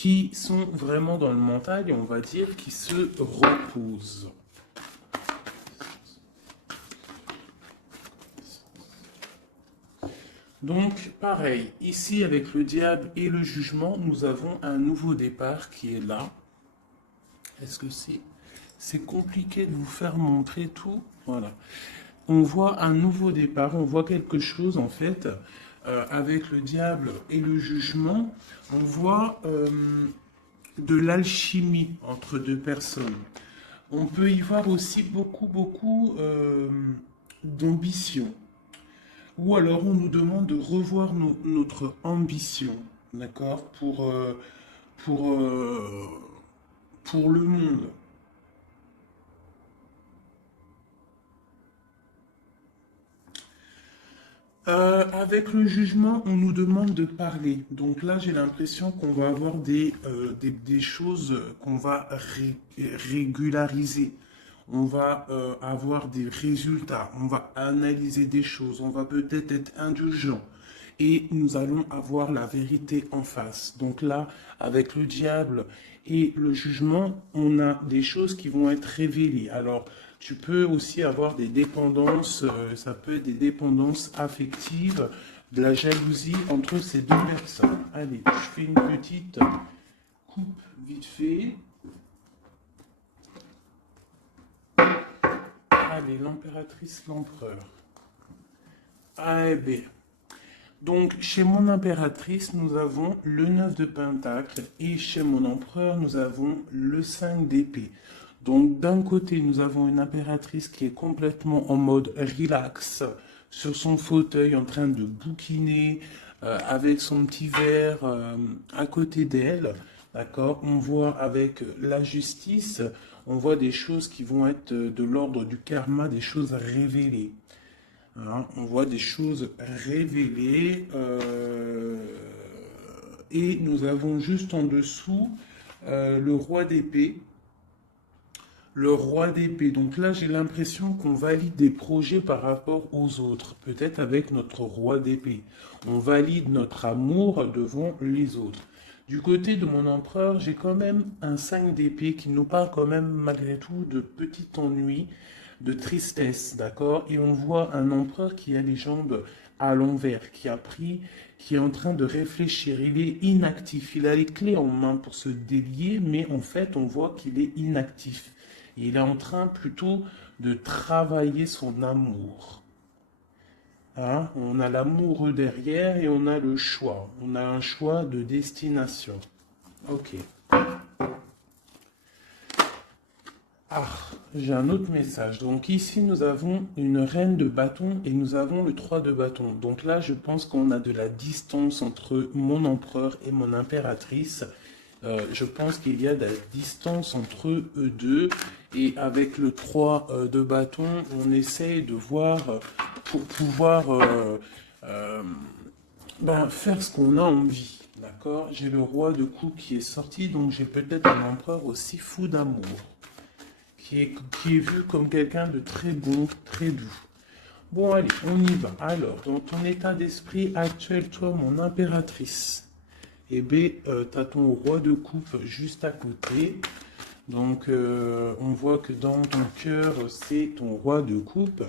qui sont vraiment dans le mental et on va dire qui se reposent. Donc, pareil, ici avec le diable et le jugement, nous avons un nouveau départ qui est là. Est-ce que c'est compliqué de vous faire montrer tout? Voilà. On voit un nouveau départ, on voit quelque chose en fait, avec le diable et le jugement, on voit de l'alchimie entre deux personnes. On peut y voir aussi beaucoup d'ambition. Ou alors on nous demande de revoir notre ambition, d'accord, pour, euh, pour le monde. Avec le jugement, on nous demande de parler. Donc là, j'ai l'impression qu'on va avoir des choses qu'on va régulariser. On va avoir des résultats. On va analyser des choses. On va peut-être être indulgent. Et nous allons avoir la vérité en face. Donc là, avec le diable et le jugement, on a des choses qui vont être révélées. Alors, tu peux aussi avoir des dépendances, ça peut être des dépendances affectives, de la jalousie entre ces deux personnes. Allez, je fais une petite coupe vite fait. Allez, l'impératrice, l'empereur. Ah, bien. Donc, chez mon impératrice, nous avons le 9 de Pentacle et chez mon empereur, nous avons le 5 d'épée. Donc, d'un côté, nous avons une impératrice qui est complètement en mode relax, sur son fauteuil, en train de bouquiner, avec son petit verre à côté d'elle. D'accord? On voit avec la justice, on voit des choses qui vont être de l'ordre du karma, des choses révélées. Hein, on voit des choses révélées et nous avons juste en dessous le roi d'épée. Le roi d'épée. Donc là, j'ai l'impression qu'on valide des projets par rapport aux autres. Peut-être avec notre roi d'épée. On valide notre amour devant les autres. Du côté de mon empereur, j'ai quand même un 5 d'épée qui nous parle quand même malgré tout de petit ennui, de tristesse, d'accord? Et on voit un empereur qui a les jambes à l'envers, qui a pris, qui est en train de réfléchir. Il est inactif, il a les clés en main pour se délier, mais en fait, on voit qu'il est inactif. Il est en train plutôt de travailler son amour. Hein? On a l'amoureux derrière et on a le choix. On a un choix de destination. Ok. Ah, j'ai un autre message. Donc ici, nous avons une reine de bâton et nous avons le 3 de bâton. Donc là, je pense qu'on a de la distance entre mon empereur et mon impératrice. Je pense qu'il y a de la distance entre eux deux. Et avec le 3 de bâton, on essaye de voir pour pouvoir faire ce qu'on a envie. D'accord? J'ai le roi de coupe qui est sorti, donc j'ai peut-être un empereur aussi fou d'amour. Qui est vu comme quelqu'un de très bon, très doux. Bon, allez, on y va. Alors, dans ton état d'esprit actuel, toi, mon impératrice, eh bien, tu as ton roi de coupe juste à côté. Donc, on voit que dans ton cœur, c'est ton roi de coupe.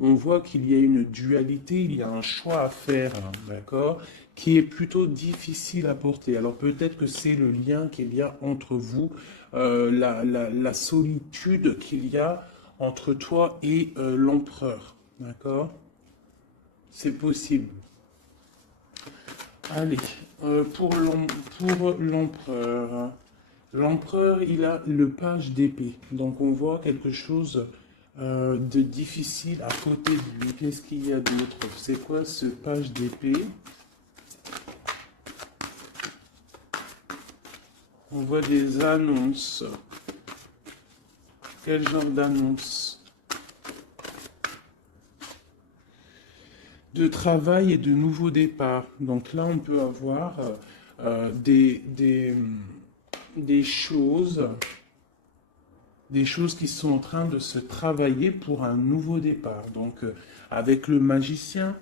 On voit qu'il y a une dualité, il y a un choix à faire, hein, d'accord, qui est plutôt difficile à porter. Alors peut-être que c'est le lien qu'il y a entre vous, la solitude qu'il y a entre toi et l'empereur, d'accord? C'est possible. Allez, pour l'empereur, l'empereur, il a le page d'épée. Donc on voit quelque chose de difficile à côté de lui. Qu'est-ce qu'il y a d'autre? C'est quoi ce page d'épée? On voit des annonces. Quel genre d'annonces? De travail et de nouveaux départs. Donc là, on peut avoir des choses qui sont en train de se travailler pour un nouveau départ. Donc, avec le magicien,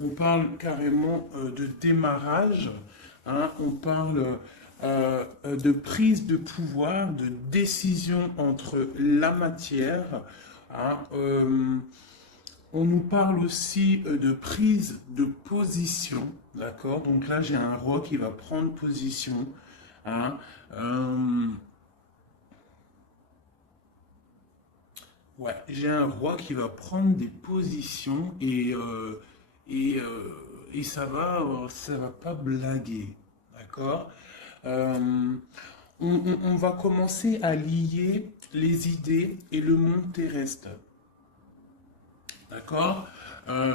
on parle carrément de démarrage. Hein, on parle de prise de pouvoir, de décision entre la matière. Hein, on nous parle aussi de prise de position, d'accord? Donc là, j'ai un roi qui va prendre position. Hein, euh, ouais, j'ai un roi qui va prendre des positions et, euh, et ça va pas blaguer, d'accord? Euh, on va commencer à lier les idées et le monde terrestre. D'accord.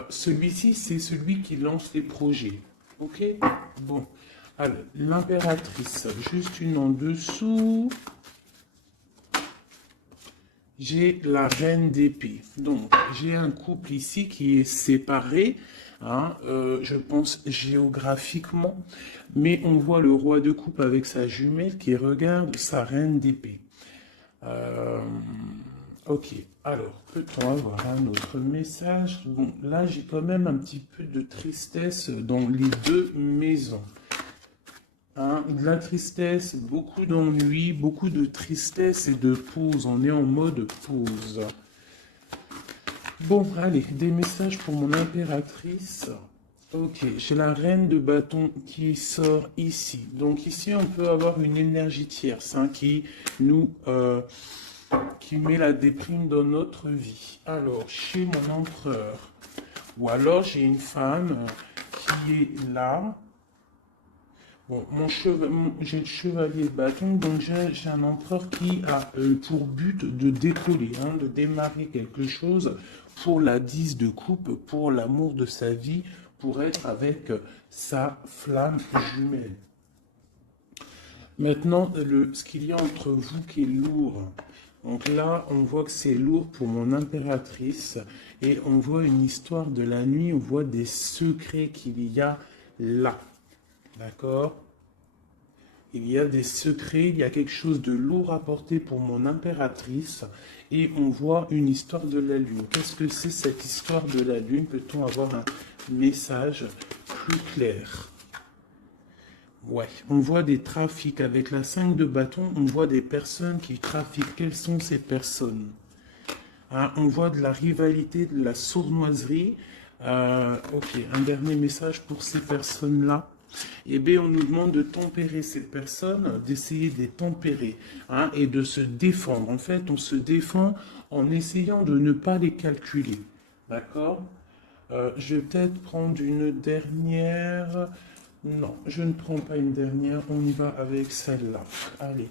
Celui-ci, c'est celui qui lance les projets. Ok. Bon. Alors, l'impératrice, juste une en dessous. J'ai la reine d'épée. Donc, j'ai un couple ici qui est séparé, hein, je pense géographiquement, mais on voit le roi de coupe avec sa jumelle qui regarde sa reine d'épée. Euh, ok, alors, peut-on avoir un autre message? Bon, là, j'ai quand même un petit peu de tristesse dans les deux maisons. Hein, de la tristesse, beaucoup d'ennui, beaucoup de tristesse et de pause. On est en mode pause. Bon, allez, des messages pour mon impératrice. Ok, j'ai la reine de bâton qui sort ici. Donc ici, on peut avoir une énergie tierce hein, nous, qui met la déprime dans notre vie. Alors, chez mon empereur, ou alors j'ai une femme qui est là. Bon, j'ai le chevalier de bâton, donc j'ai un empereur qui a pour but de décoller, hein, de démarrer quelque chose pour la 10 de coupe, pour l'amour de sa vie, pour être avec sa flamme jumelle. Maintenant, ce qu'il y a entre vous qui est lourd. Donc là, on voit que c'est lourd pour mon impératrice et on voit une histoire de la nuit, on voit des secrets qu'il y a là. D'accord? Il y a des secrets, il y a quelque chose de lourd à porter pour mon impératrice et on voit une histoire de la lune. Qu'est-ce que c'est cette histoire de la lune? Peut-on avoir un message plus clair? Ouais, on voit des trafics avec la 5 de bâton, on voit des personnes qui trafiquent. Quelles sont ces personnes? Hein, on voit de la rivalité, de la sournoiserie. Ok, un dernier message pour ces personnes-là. Eh bien, on nous demande de tempérer ces personnes, d'essayer de les tempérer hein, et de se défendre. En fait, on se défend en essayant de ne pas les calculer. D'accord? Je vais peut-être prendre une dernière. Non, je ne prends pas une dernière. On y va avec celle-là. Allez.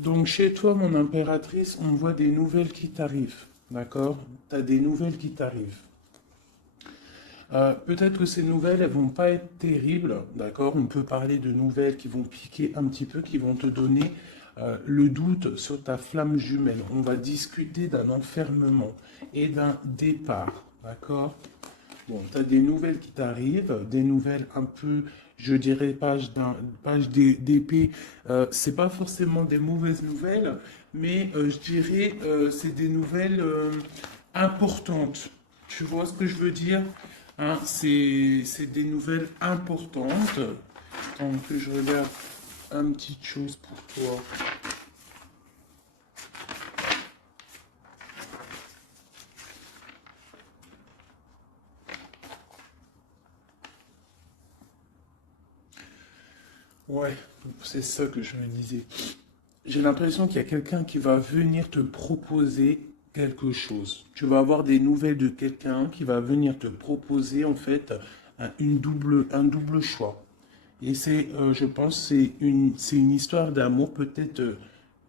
Donc chez toi, mon impératrice, on voit des nouvelles qui t'arrivent. D'accord? Tu as des nouvelles qui t'arrivent. Peut-être que ces nouvelles, elles vont pas être terribles, d'accord? On peut parler de nouvelles qui vont piquer un petit peu, qui vont te donner le doute sur ta flamme jumelle. On va discuter d'un enfermement et d'un départ, d'accord? Bon, tu as des nouvelles qui t'arrivent, des nouvelles un peu, je dirais, page d'épée. C'est pas forcément des mauvaises nouvelles, mais je dirais, c'est des nouvelles importantes. Tu vois ce que je veux dire? Hein, c'est des nouvelles importantes. Tant que je regarde une petite chose pour toi. Ouais, c'est ça que je me disais. J'ai l'impression qu'il y a quelqu'un qui va venir te proposer quelque chose. Tu vas avoir des nouvelles de quelqu'un qui va venir te proposer en fait un double choix. Et c'est, je pense, c'est une histoire d'amour, peut-être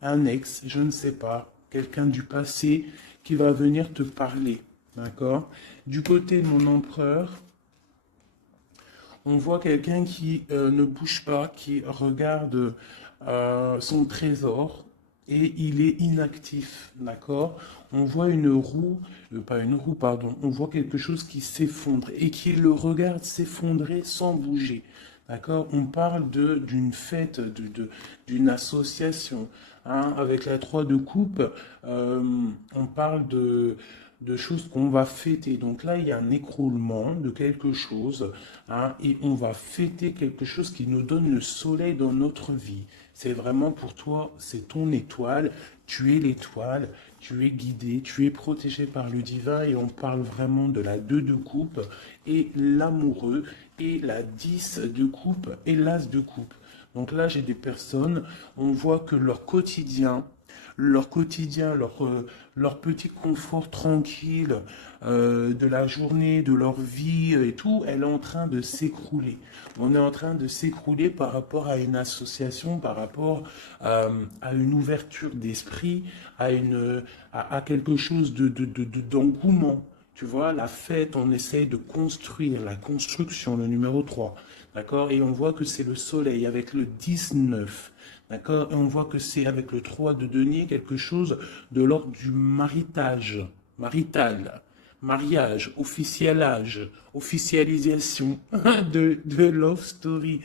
un ex, je ne sais pas, quelqu'un du passé qui va venir te parler, d'accord? Du côté de mon empereur, on voit quelqu'un qui ne bouge pas, qui regarde son trésor. et il est inactif, d'accord? On voit une roue, pas une roue, pardon, on voit quelque chose qui s'effondre et qui le regarde s'effondrer sans bouger, d'accord? On parle d'une fête, d'une association, hein, avec la 3 de coupe, on parle de choses qu'on va fêter. Donc là, il y a un écroulement de quelque chose, hein, et on va fêter quelque chose qui nous donne le soleil dans notre vie. C'est vraiment pour toi, c'est ton étoile, tu es l'étoile, tu es guidé, tu es protégé par le divin et on parle vraiment de la 2 de coupe et l'amoureux et la 10 de coupe et l'as de coupe. Donc là, j'ai des personnes, on voit que leur petit confort tranquille de la journée, de leur vie et tout, elle est en train de s'écrouler. On est en train de s'écrouler par rapport à une association, par rapport à une ouverture d'esprit, à quelque chose d'engouement. Tu vois, la fête, on essaye de construire, la construction, le numéro 3. D'accord? Et on voit que c'est le soleil avec le 19. D'accord? Et on voit que c'est avec le 3 de denier quelque chose de l'ordre du marital, mariage, officialage, officialisation de love story.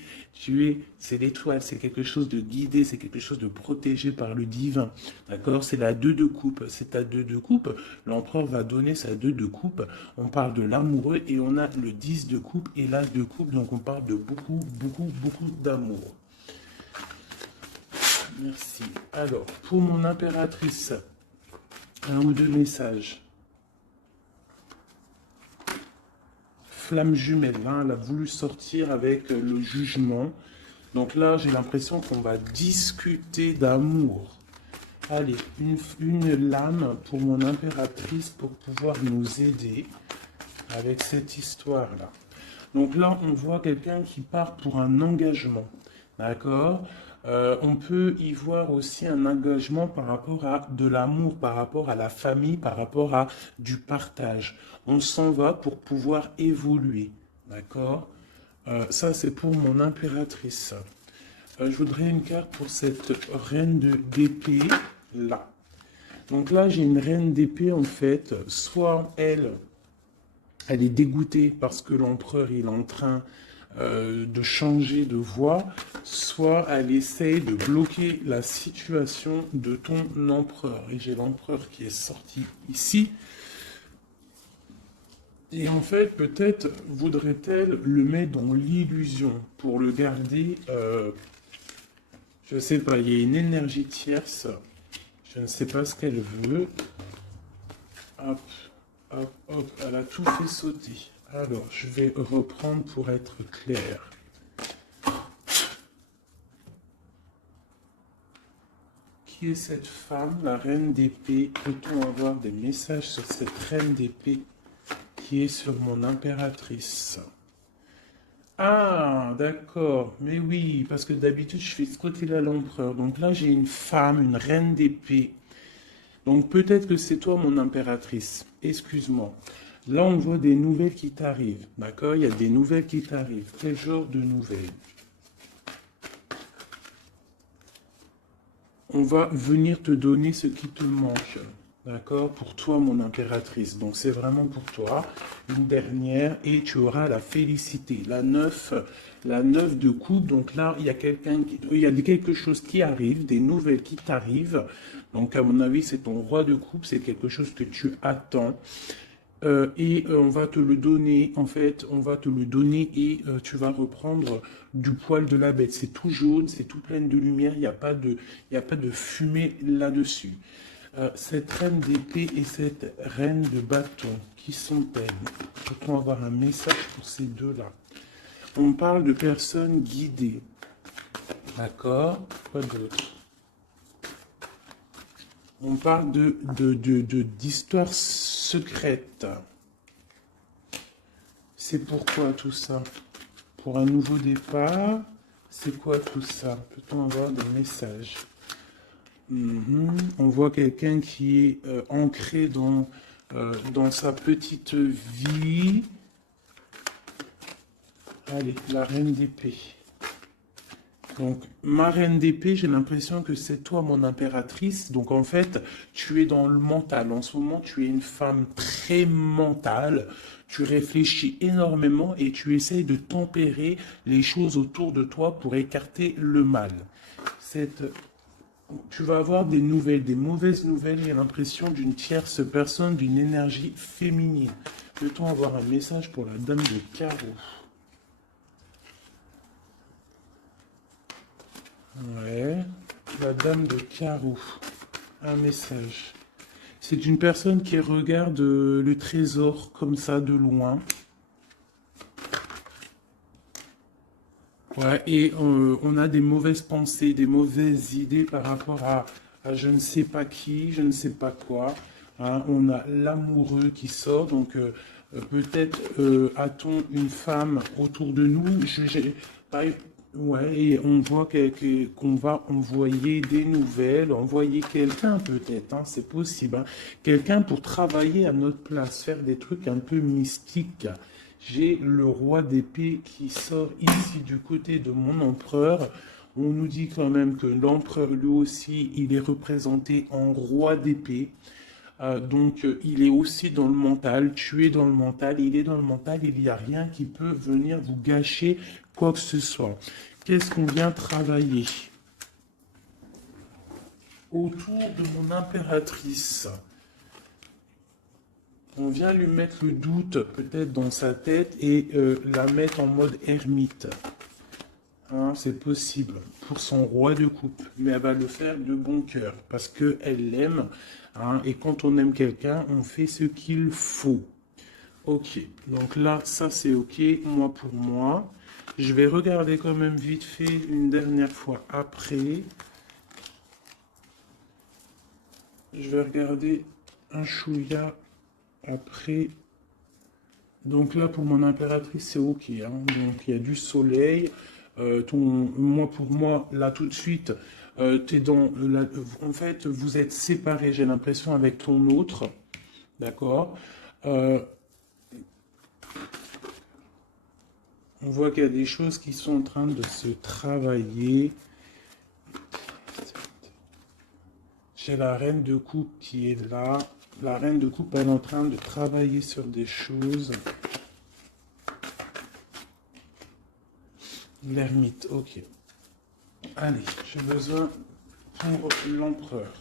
C'est l'étoile, c'est quelque chose de guidé, c'est quelque chose de protégé par le divin. D'accord? C'est la 2 de coupe. C'est ta 2 de coupe. L'empereur va donner sa 2 de coupe. On parle de l'amoureux et on a le 10 de coupe et l'as de coupe. Donc on parle de beaucoup, beaucoup, beaucoup d'amour. Merci. Alors, pour mon impératrice, un ou deux messages. Flamme jumelle, hein, elle a voulu sortir avec le jugement. Donc là, j'ai l'impression qu'on va discuter d'amour. Allez, une lame pour mon impératrice pour pouvoir nous aider avec cette histoire-là. Donc là, on voit quelqu'un qui part pour un engagement. D'accord? On peut y voir aussi un engagement par rapport à de l'amour, par rapport à la famille, par rapport à du partage. On s'en va pour pouvoir évoluer. D'accord? Ça, c'est pour mon impératrice. Je voudrais une carte pour cette reine d'épée là. Donc là, j'ai une reine d'épée en fait. Soit elle est dégoûtée parce que l'empereur il est en train de changer de voie, soit elle essaye de bloquer la situation de ton empereur. Et j'ai l'empereur qui est sorti ici. Et en fait, peut-être voudrait-elle le mettre dans l'illusion pour le garder, je ne sais pas, il y a une énergie tierce, je ne sais pas ce qu'elle veut. Hop, hop, hop, elle a tout fait sauter. Alors, je vais reprendre pour être clair. Qui est cette femme, la reine d'épée? Peut-on avoir des messages sur cette reine d'épée qui est sur mon impératrice? Ah, d'accord. Mais oui, parce que d'habitude, je fais ce côté-là l'empereur. Donc là, j'ai une femme, une reine d'épée. Donc peut-être que c'est toi, mon impératrice. Excuse-moi. Là, on voit des nouvelles qui t'arrivent. D'accord? Il y a des nouvelles qui t'arrivent. Quel genre de nouvelles? On va venir te donner ce qui te manque. D'accord? Pour toi, mon impératrice. Donc, c'est vraiment pour toi. Une dernière. Et tu auras la félicité. La 9 de coupe. Donc là, il y a quelque chose qui arrive, des nouvelles qui t'arrivent. Donc, à mon avis, c'est ton roi de coupe. C'est quelque chose que tu attends. On va te le donner, en fait, on va te le donner et tu vas reprendre du poil de la bête. C'est tout jaune, c'est tout plein de lumière, il n'y a pas de fumée là-dessus. Cette reine d'épée et cette reine de bâton, qui sont-elles? Peut-on avoir un message pour ces deux-là? On parle de personnes guidées. D'accord? Quoi d'autre? On parle d'histoires secrètes. C'est pourquoi tout ça? Pour un nouveau départ? C'est quoi tout ça? Peut-on avoir des messages? On voit quelqu'un qui est ancré dans sa petite vie. Allez, la reine d'épée. Donc, ma reine d'épée, j'ai l'impression que c'est toi, mon impératrice. Donc, en fait, tu es dans le mental. En ce moment, tu es une femme très mentale. Tu réfléchis énormément et tu essayes de tempérer les choses autour de toi pour écarter le mal. Cette... Tu vas avoir des nouvelles, des mauvaises nouvelles. J'ai l'impression d'une tierce personne, d'une énergie féminine. Peut-on avoir un message pour la dame de carreau? Ouais, la dame de carreau. Un message. C'est une personne qui regarde le trésor comme ça de loin. Ouais, et on a des mauvaises pensées, des mauvaises idées par rapport à je ne sais pas qui, je ne sais pas quoi. Hein. On a l'amoureux qui sort, donc peut-être a-t-on une femme autour de nous. Ouais, et on voit qu'on va envoyer des nouvelles, envoyer quelqu'un peut-être, hein, c'est possible. Hein. Quelqu'un pour travailler à notre place, faire des trucs un peu mystiques. J'ai le roi d'épée qui sort ici du côté de mon empereur. On nous dit quand même que l'empereur, lui aussi, il est représenté en roi d'épée. Donc, il est aussi dans le mental. Tu es dans le mental, il est dans le mental. Il n'y a rien qui peut venir vous gâcher quoi que ce soit. Qu'est-ce qu'on vient travailler? Autour de mon impératrice. On vient lui mettre le doute peut-être dans sa tête et la mettre en mode ermite. Hein, c'est possible pour son roi de coupe, mais elle va le faire de bon cœur parce qu'elle l'aime. Hein, et quand on aime quelqu'un, on fait ce qu'il faut. Ok, donc là, ça c'est ok, moi pour moi. Je vais regarder quand même vite fait une dernière fois après. Je vais regarder un chouïa après. Donc là, pour mon impératrice, c'est ok. Hein. Donc il y a du soleil. Moi, pour moi, là tout de suite, t'es dans en fait, vous êtes séparés, j'ai l'impression, avec ton autre. D'accord. On voit qu'il y a des choses qui sont en train de se travailler. J'ai la reine de coupe qui est là. La reine de coupe, elle est en train de travailler sur des choses. L'ermite, ok. Allez, j'ai besoin pour l'empereur.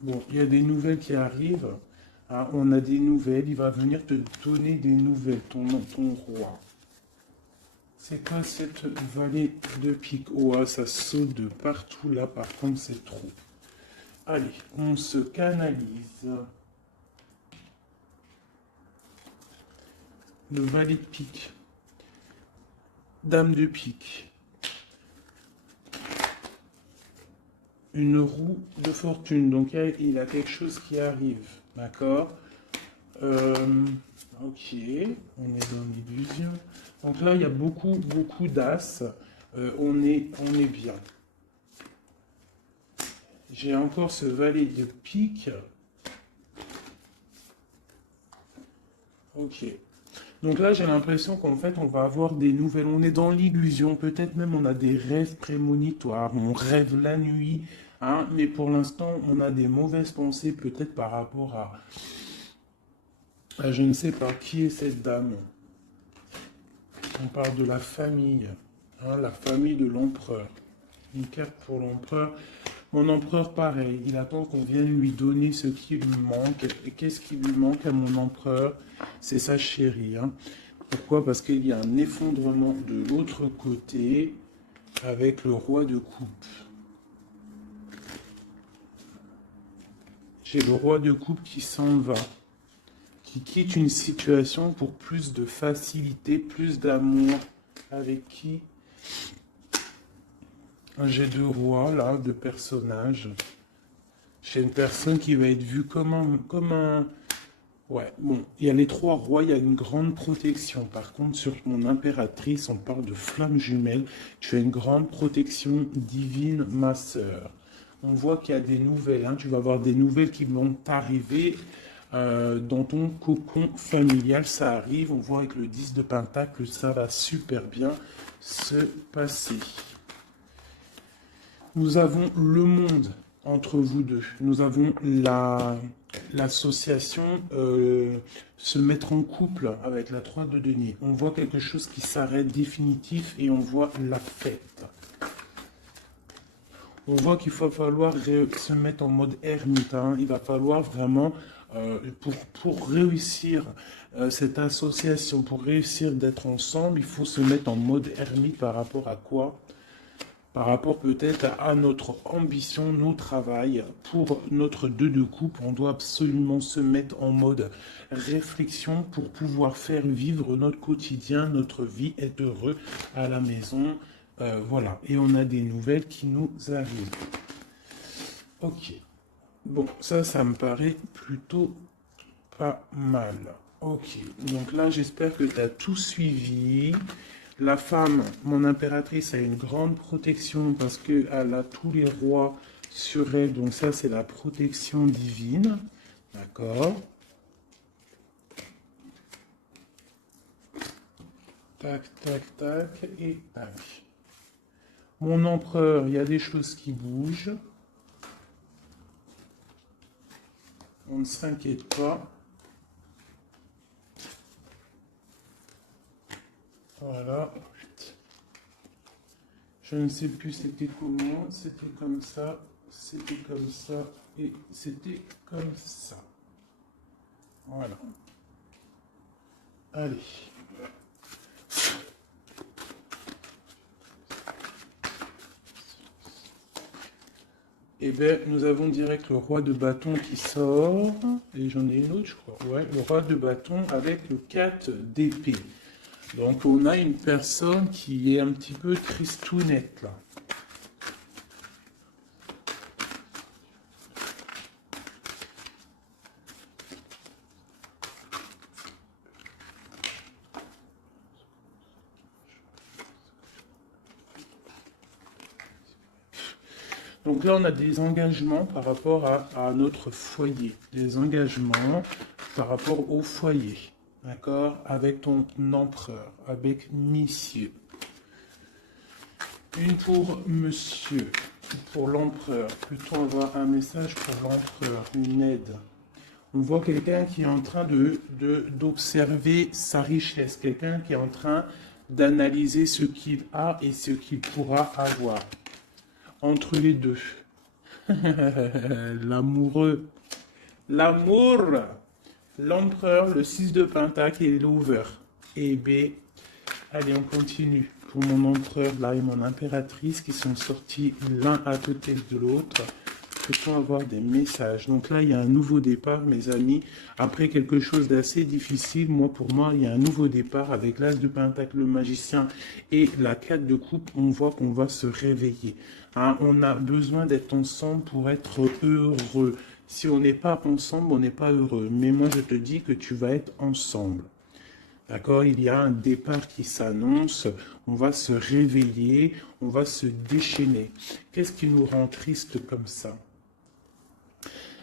Bon, il y a des nouvelles qui arrivent. Ah, on a des nouvelles. Il va venir te donner des nouvelles, ton roi. C'est quoi cette vallée de pique? Oh, ah, ça saute de partout là. Par contre, c'est trop. Allez, on se canalise. Le valet de pique. Dame de pique. Une roue de fortune. Donc, il a quelque chose qui arrive. D'accord. Ok, on est dans l'illusion. Donc là, il y a beaucoup d'as. On est bien. J'ai encore ce valet de pique. Ok. Donc là, j'ai l'impression qu'en fait, on va avoir des nouvelles. On est dans l'illusion. Peut-être même on a des rêves prémonitoires. On rêve la nuit. Hein, mais pour l'instant, on a des mauvaises pensées peut-être par rapport à je ne sais pas qui est cette dame. On parle de la famille. Hein, la famille de l'empereur. Une carte pour l'empereur. Mon empereur, pareil, il attend qu'on vienne lui donner ce qui lui manque. Et qu'est-ce qui lui manque à mon empereur? C'est sa chérie. Hein. Pourquoi? Parce qu'il y a un effondrement de l'autre côté avec le roi de coupe. J'ai le roi de coupe qui s'en va, qui quitte une situation pour plus de facilité, plus d'amour. Avec qui? J'ai deux rois, là, deux personnages. J'ai une personne qui va être vue comme un... Ouais, bon, il y a les trois rois, il y a une grande protection. Par contre, sur mon impératrice, on parle de flamme jumelle. Tu as une grande protection divine, ma sœur. On voit qu'il y a des nouvelles, hein. Tu vas avoir des nouvelles qui vont t'arriver. dans ton cocon familial. Ça arrive, on voit avec le 10 de Pentacle, ça va super bien se passer. Nous avons le monde entre vous deux. Nous avons l'association se mettre en couple avec la 3 de denier. On voit quelque chose qui s'arrête définitif et on voit la fête. On voit qu'il va falloir se mettre en mode ermite. Hein. Il va falloir vraiment, pour réussir cette association, pour réussir d'être ensemble, il faut se mettre en mode ermite par rapport à quoi? Par rapport peut-être à notre ambition, nos travail. Pour notre 2 de coupe, on doit absolument se mettre en mode réflexion pour pouvoir faire vivre notre quotidien, notre vie, être heureux à la maison. Voilà, et on a des nouvelles qui nous arrivent. Ok, bon, ça me paraît plutôt pas mal. Ok, donc là, j'espère que tu as tout suivi. La femme, mon impératrice, a une grande protection parce qu'elle a tous les rois sur elle. Donc ça, c'est la protection divine. D'accord. Tac, tac, tac, et tac. Mon empereur, il y a des choses qui bougent. On ne s'inquiète pas. Voilà. Je ne sais plus c'était comment. C'était comme ça. C'était comme ça. Et c'était comme ça. Voilà. Allez. Eh bien, nous avons direct le roi de bâton qui sort. Et j'en ai une autre, je crois. Ouais, le roi de bâton avec le 4 d'épée. Donc, on a une personne qui est un petit peu tristounette, là. Donc là, on a des engagements par rapport à notre foyer. Des engagements par rapport au foyer. D'accord? Avec ton empereur, avec monsieur. Une pour monsieur, pour l'empereur. Plutôt avoir un message pour l'empereur, une aide. On voit quelqu'un qui est en train d'observer sa richesse. Quelqu'un qui est en train d'analyser ce qu'il a et ce qu'il pourra avoir. Entre les deux. L'amoureux. L'amour. L'empereur, le 6 de Pentacle et l'over. Et B. Allez, on continue. Pour mon empereur, là, et mon impératrice qui sont sortis l'un à côté de l'autre. Peut-on avoir des messages? Donc là, il y a un nouveau départ, mes amis. Après quelque chose d'assez difficile, pour moi, il y a un nouveau départ avec l'as de Pentacle, le magicien et la 4 de coupe. On voit qu'on va se réveiller. Hein, on a besoin d'être ensemble pour être heureux. Si on n'est pas ensemble, on n'est pas heureux. Mais moi, je te dis que tu vas être ensemble. D'accord? Il y a un départ qui s'annonce. On va se réveiller. On va se déchaîner. Qu'est-ce qui nous rend triste comme ça?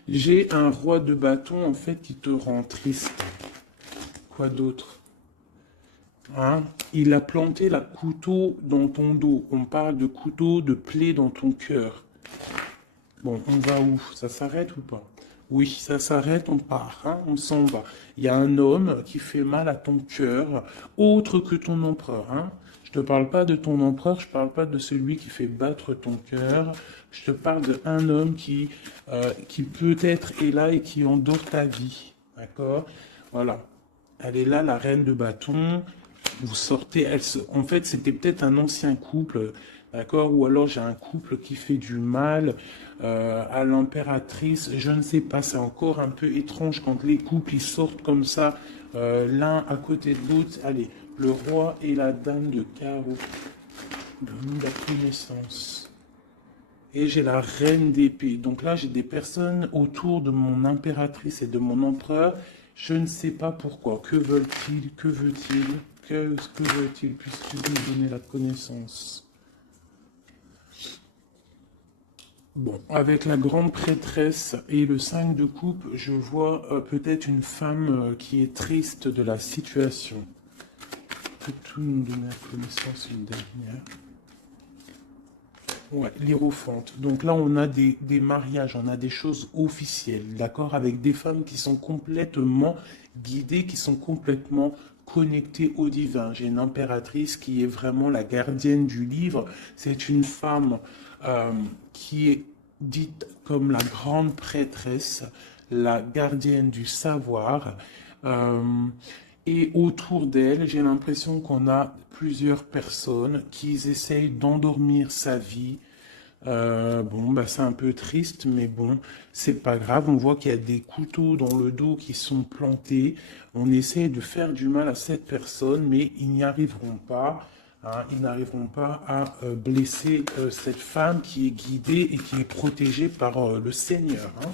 J'ai un roi de bâton, en fait, qui te rend triste. Quoi d'autre? Hein? Il a planté la couteau dans ton dos. On parle de couteau, de plaie dans ton cœur. Bon, on va où? Ça s'arrête ou pas? Oui, ça s'arrête, on part, hein, on s'en va. Il y a un homme qui fait mal à ton cœur, autre que ton empereur. Hein. Je te parle pas de ton empereur, je parle pas de celui qui fait battre ton cœur. Je te parle d'un homme qui peut-être est là et qui endort ta vie. D'accord? Voilà. Elle est là, la reine de bâton. Vous sortez, en fait, c'était peut-être un ancien couple, d'accord? Ou alors j'ai un couple qui fait du mal à l'impératrice. Je ne sais pas, c'est encore un peu étrange quand les couples ils sortent comme ça, l'un à côté de l'autre. Allez, le roi et la dame de carreau. Donne la connaissance. Et j'ai la reine d'épée. Donc là, j'ai des personnes autour de mon impératrice et de mon empereur. Je ne sais pas pourquoi. Que veulent-ils? Que veut-il? Que veut-il? Puisque nous donner la connaissance. Bon, avec la grande prêtresse et le 5 de coupe, je vois peut-être une femme qui est triste de la situation. Peut-tout nous donner à connaissance une dernière. Ouais, l'Hiérophante. Donc là, on a des mariages, on a des choses officielles, d'accord, avec des femmes qui sont complètement guidées, qui sont complètement connectées au divin. J'ai une impératrice qui est vraiment la gardienne du livre. C'est une femme qui est dite comme la grande prêtresse, la gardienne du savoir. Euh, et autour d'elle, j'ai l'impression qu'on a plusieurs personnes qui essayent d'endormir sa vie. Bon, bah, c'est un peu triste, mais bon, c'est pas grave. On voit qu'il y a des couteaux dans le dos qui sont plantés. On essaie de faire du mal à cette personne, mais ils n'y arriveront pas. Hein, ils n'arriveront pas à blesser cette femme qui est guidée et qui est protégée par le Seigneur. Hein.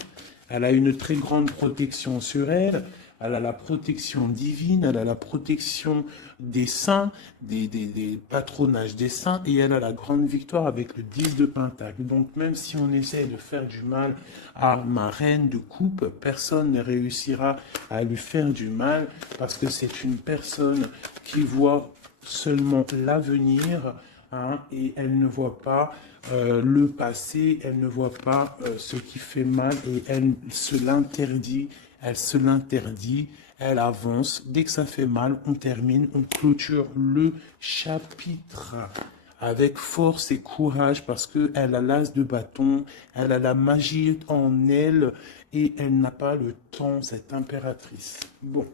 Elle a une très grande protection sur elle. Elle a la protection divine, elle a la protection des saints, des patronages des saints, et elle a la grande victoire avec le 10 de Pentacle. Donc même si on essaie de faire du mal à ma reine de coupe, personne ne réussira à lui faire du mal, parce que c'est une personne qui voit seulement l'avenir, hein, et elle ne voit pas le passé, elle ne voit pas ce qui fait mal, et elle se l'interdit. Elle se l'interdit, elle avance. Dès que ça fait mal, on termine, on clôture le chapitre avec force et courage parce qu'elle a l'as de bâton, elle a la magie en elle et elle n'a pas le temps, cette impératrice. Bon,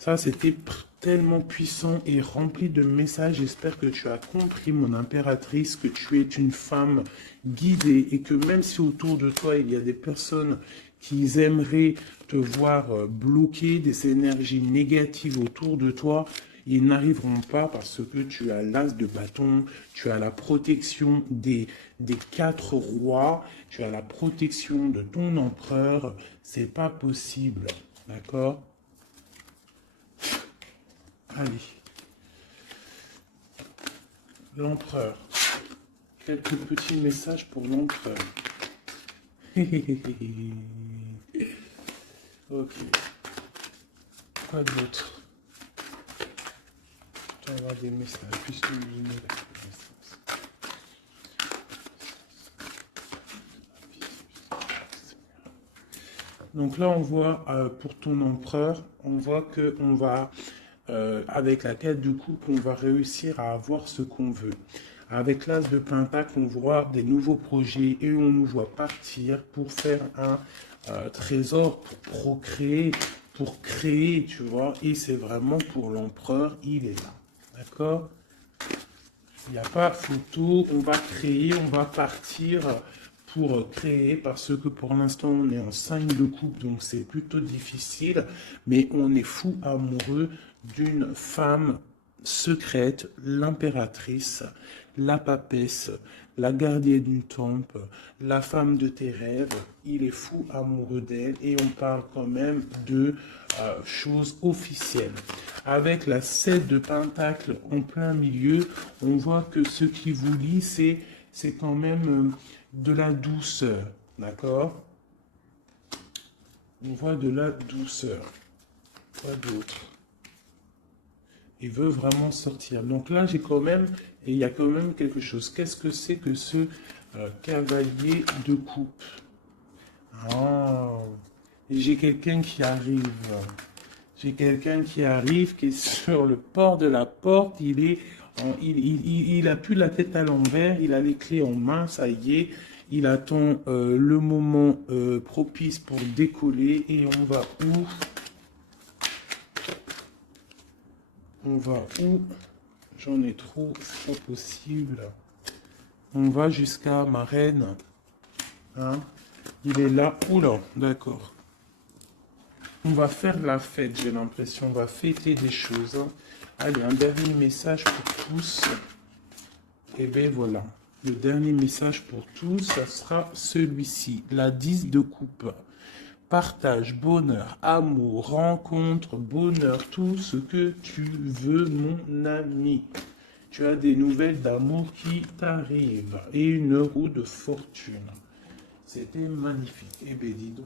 ça c'était tellement puissant et rempli de messages. J'espère que tu as compris, mon impératrice, que tu es une femme guidée et que même si autour de toi il y a des personnes qui aimeraient te voir bloquer des énergies négatives autour de toi, ils n'arriveront pas parce que tu as l'as de bâton, tu as la protection des 4 rois, tu as la protection de ton empereur. C'est pas possible, d'accord? Allez. L'empereur. Quelques petits messages pour l'empereur. Ok. Quoi d'autre? Je dois avoir des messages. Puisque vous venez la connaissance. Donc là, on voit pour ton empereur, on voit que on va, avec la 4 de coupe, on va réussir à avoir ce qu'on veut. Avec l'as de pentacle, on voit des nouveaux projets et on nous voit partir pour faire un trésor, pour procréer, pour créer, tu vois. Et c'est vraiment pour l'empereur, il est là. D'accord? Il n'y a pas photo, on va créer, on va partir pour créer parce que pour l'instant on est en 5 de coupe, donc c'est plutôt difficile, mais on est fou amoureux d'une femme secrète, l'impératrice, la papesse, la gardienne du temple, la femme de tes rêves. Il est fou amoureux d'elle et on parle quand même de choses officielles. Avec la 7 de pentacle en plein milieu, on voit que ce qui vous lie, c'est quand même de la douceur, d'accord? On voit de la douceur. Quoi d'autre? Il veut vraiment sortir. Donc là, j'ai quand même, et il y a quand même quelque chose. Qu'est-ce que c'est que ce cavalier de coupe? Ah, j'ai quelqu'un qui arrive. J'ai quelqu'un qui arrive, qui est sur le port de la porte. Il a plus la tête à l'envers. Il a les clés en main. Ça y est. Il attend le moment propice pour décoller. Et on va où? On va où? J'en ai trop, c'est pas possible. On va jusqu'à ma reine. Hein? Il est là. Oula, d'accord. On va faire la fête, j'ai l'impression. On va fêter des choses. Hein. Allez, un dernier message pour tous. Et bien voilà. Le dernier message pour tous, ça sera celui-ci. La 10 de coupe. Partage, bonheur, amour, rencontre, bonheur, tout ce que tu veux, mon ami. Tu as des nouvelles d'amour qui t'arrivent et une roue de fortune. C'était magnifique. Eh bien, dis donc.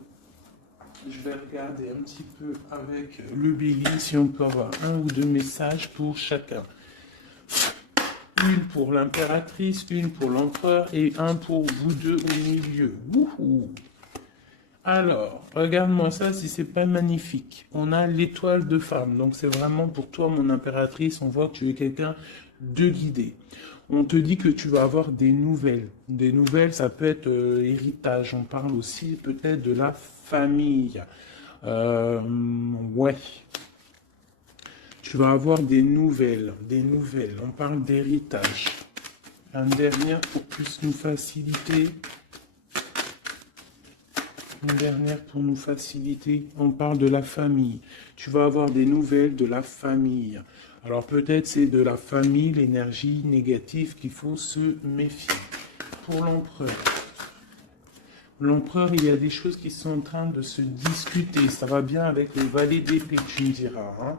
Je vais regarder un petit peu avec le Bélier si on peut avoir un ou deux messages pour chacun. Une pour l'impératrice, une pour l'empereur et un pour vous deux au milieu. Wouhou! Alors, regarde-moi ça si c'est pas magnifique. On a l'étoile de femme, donc c'est vraiment pour toi mon impératrice, on voit que tu es quelqu'un de guidé. On te dit que tu vas avoir des nouvelles. Des nouvelles, ça peut être héritage, on parle aussi peut-être de la famille. Ouais. Tu vas avoir des nouvelles, on parle d'héritage. Un dernier pour plus nous faciliter. Une dernière pour nous faciliter, on parle de la famille. Tu vas avoir des nouvelles de la famille. Alors peut-être c'est de la famille, l'énergie négative qu'il faut se méfier. Pour l'empereur. L'empereur, il y a des choses qui sont en train de se discuter. Ça va bien avec le valet d'épée, tu me diras. Hein.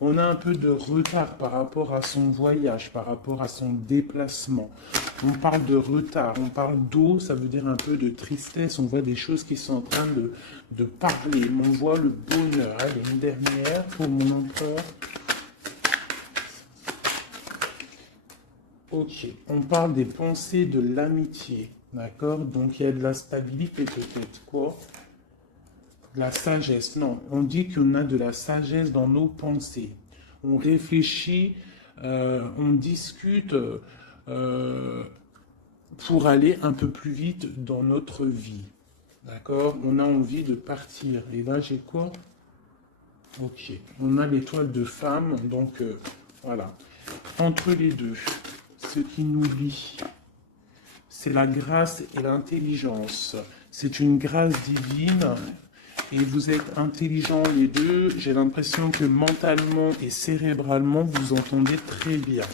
On a un peu de retard par rapport à son voyage, par rapport à son déplacement. On parle de retard, on parle d'eau, ça veut dire un peu de tristesse. On voit des choses qui sont en train de parler. On voit le bonheur. Allez, une dernière pour mon empereur. Ok, on parle des pensées de l'amitié. D'accord? Donc il y a de la stabilité peut-être. Quoi? De la sagesse. Non, on dit qu'on a de la sagesse dans nos pensées. On réfléchit, on discute pour aller un peu plus vite dans notre vie. D'accord? On a envie de partir. Et là, j'ai quoi? Ok. On a l'étoile de femme. Donc, voilà. Entre les deux, ce qui nous lie, c'est la grâce et l'intelligence. C'est une grâce divine. Et vous êtes intelligents les deux. J'ai l'impression que mentalement et cérébralement, vous entendez très bien.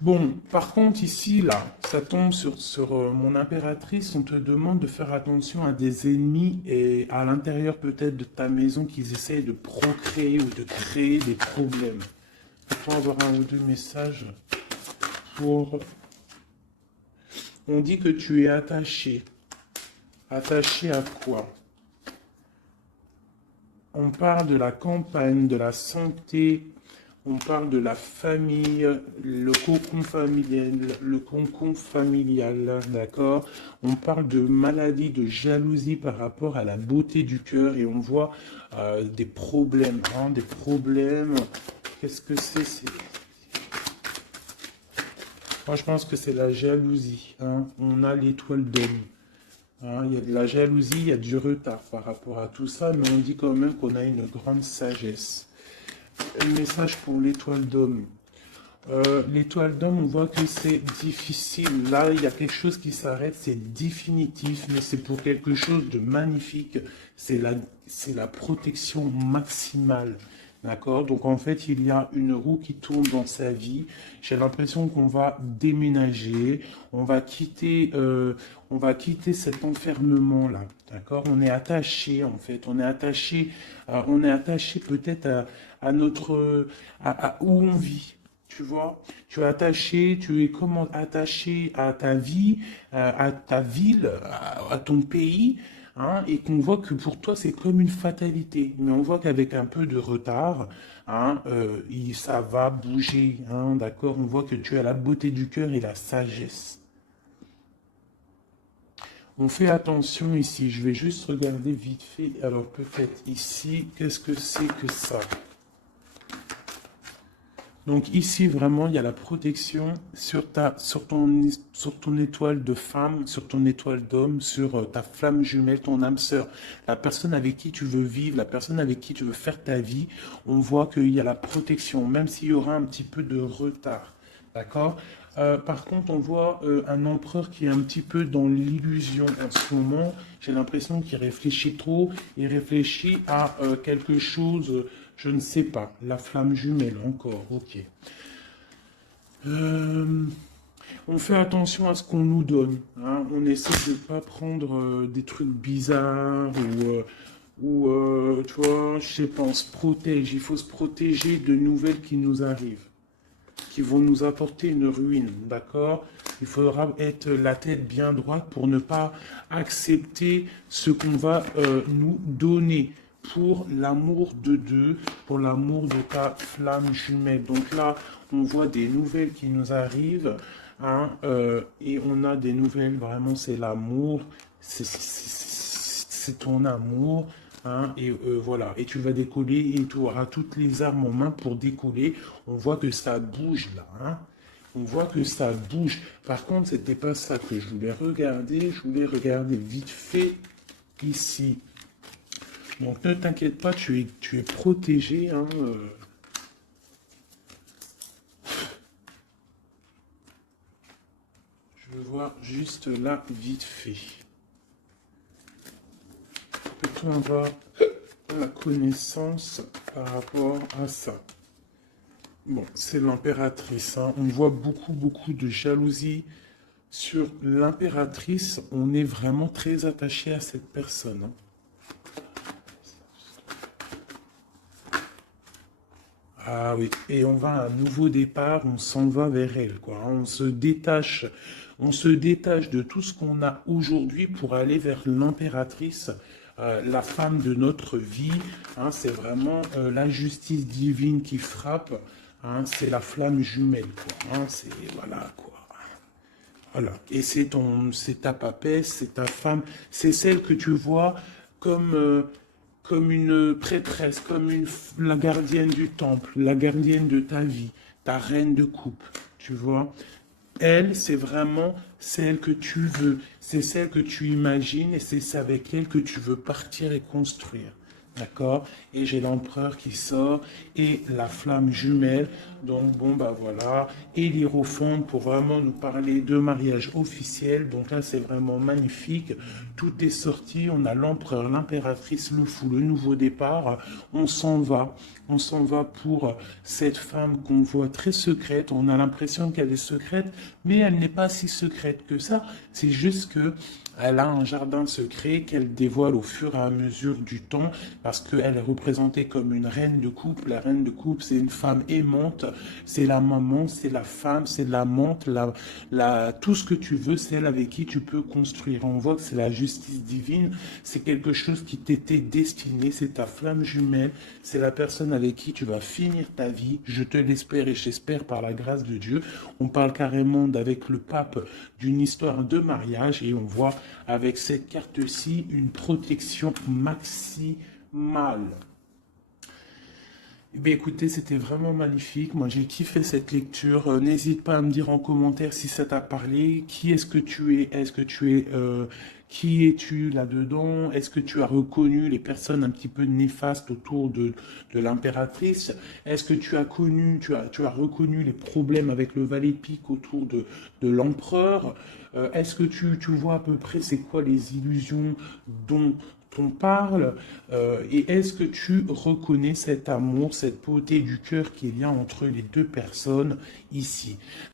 Bon, par contre, ici, là, ça tombe sur mon impératrice. On te demande de faire attention à des ennemis et à l'intérieur peut-être de ta maison qu'ils essayent de procréer ou de créer des problèmes. Faut avoir un ou deux messages pour... On dit que tu es attaché. Attaché à quoi? On parle de la campagne, de la santé, on parle de la famille, le cocon familial, d'accord? On parle de maladie, de jalousie par rapport à la beauté du cœur et on voit des problèmes, hein, des problèmes. Qu'est-ce que c'est? Moi, je pense que c'est la jalousie. Hein. On a l'étoile d'homme. Hein, il y a de la jalousie, il y a du retard par rapport à tout ça, mais on dit quand même qu'on a une grande sagesse. Un message pour l'étoile d'homme. L'étoile d'homme, on voit que c'est difficile. Là, il y a quelque chose qui s'arrête, c'est définitif, mais c'est pour quelque chose de magnifique. C'est la protection maximale. D'accord? Donc en fait, il y a une roue qui tourne dans sa vie. J'ai l'impression qu'on va déménager, on va quitter cet enfermement-là. D'accord? On est attaché en fait, on est attaché peut-être à notre où on vit. Tu vois, tu es attaché, tu es comment attaché à ta vie, à ta ville, à ton pays. Hein, et qu'on voit que pour toi c'est comme une fatalité, mais on voit qu'avec un peu de retard, hein, ça va bouger, hein, d'accord? On voit que tu as la beauté du cœur et la sagesse. On fait attention ici, je vais juste regarder vite fait, alors peut-être ici, qu'est-ce que c'est que ça? Donc ici, vraiment, il y a la protection sur ton étoile de femme, sur ton étoile d'homme, sur ta flamme jumelle, ton âme sœur, la personne avec qui tu veux vivre, la personne avec qui tu veux faire ta vie. On voit qu'il y a la protection, même s'il y aura un petit peu de retard. D'accord? Par contre, on voit un empereur qui est un petit peu dans l'illusion en ce moment. J'ai l'impression qu'il réfléchit trop. Il réfléchit à quelque chose... Je ne sais pas. La flamme jumelle, encore. Ok. On fait attention à ce qu'on nous donne. Hein. On essaie de ne pas prendre des trucs bizarres ou tu vois, je sais pas, on se protège. Il faut se protéger de nouvelles qui nous arrivent. qui vont nous apporter une ruine, d'accord? Il faudra être la tête bien droite pour ne pas accepter ce qu'on va nous donner pour l'amour de deux, pour l'amour de ta flamme jumelle. Donc là, on voit des nouvelles qui nous arrivent, hein, et on a des nouvelles, vraiment, c'est l'amour, c'est ton amour. Hein, et voilà, et tu vas décoller et tu auras toutes les armes en main pour décoller. On voit que ça bouge là, hein. On voit que ça bouge. Par contre, c'était pas ça que je voulais regarder. Je voulais regarder vite fait ici. Donc ne t'inquiète pas, tu es protégé. Hein, Je veux voir juste là vite fait. Peut-on avoir la connaissance par rapport à ça? Bon, c'est l'impératrice. Hein. On voit beaucoup de jalousie sur l'impératrice. On est vraiment très attaché à cette personne. Hein. Ah oui, et on va à un nouveau départ, on s'en va vers elle, quoi. Hein. On se détache de tout ce qu'on a aujourd'hui pour aller vers l'impératrice, la femme de notre vie. Hein. C'est vraiment la justice divine qui frappe. Hein. C'est la flamme jumelle, quoi. Hein. C'est voilà, quoi. Voilà. Et c'est ta papesse, c'est ta femme, c'est celle que tu vois comme comme une prêtresse, comme la gardienne du temple, la gardienne de ta vie, ta reine de coupe, tu vois. Elle, c'est vraiment celle que tu veux, c'est celle que tu imagines et c'est avec elle que tu veux partir et construire. D'accord? Et j'ai l'empereur qui sort et la flamme jumelle. Donc, bon, bah voilà. Et l'hiérophante pour vraiment nous parler de mariage officiel. Donc là, c'est vraiment magnifique. Tout est sorti. On a l'empereur, l'impératrice, le fou, le nouveau départ. On s'en va. On s'en va pour cette femme qu'on voit très secrète. On a l'impression qu'elle est secrète, mais elle n'est pas si secrète que ça. C'est juste que elle a un jardin secret qu'elle dévoile au fur et à mesure du temps parce qu'elle est représentée comme une reine de coupe. La reine de coupe, c'est une femme aimante, c'est la maman, c'est la femme, c'est l'amante, tout ce que tu veux, c'est elle avec qui tu peux construire. On voit que c'est la justice divine, c'est quelque chose qui t'était destiné, c'est ta flamme jumelle, c'est la personne avec qui tu vas finir ta vie. Je te l'espère et j'espère par la grâce de Dieu. On parle carrément avec le pape d'une histoire de mariage et on voit avec cette carte-ci une protection maximale. Eh bien, écoutez, c'était vraiment magnifique. Moi, j'ai kiffé cette lecture. N'hésite pas à me dire en commentaire si ça t'a parlé. Qui est-ce que tu es? Qui es-tu là-dedans? Est-ce que tu as reconnu les personnes un petit peu néfastes autour de l'impératrice? Est-ce que tu as reconnu les problèmes avec le valet de pique autour de l'empereur? Est-ce que tu vois à peu près c'est quoi les illusions dont on parle, et est-ce que tu reconnais cet amour, cette beauté du cœur qu'il y a entre les deux personnes ici?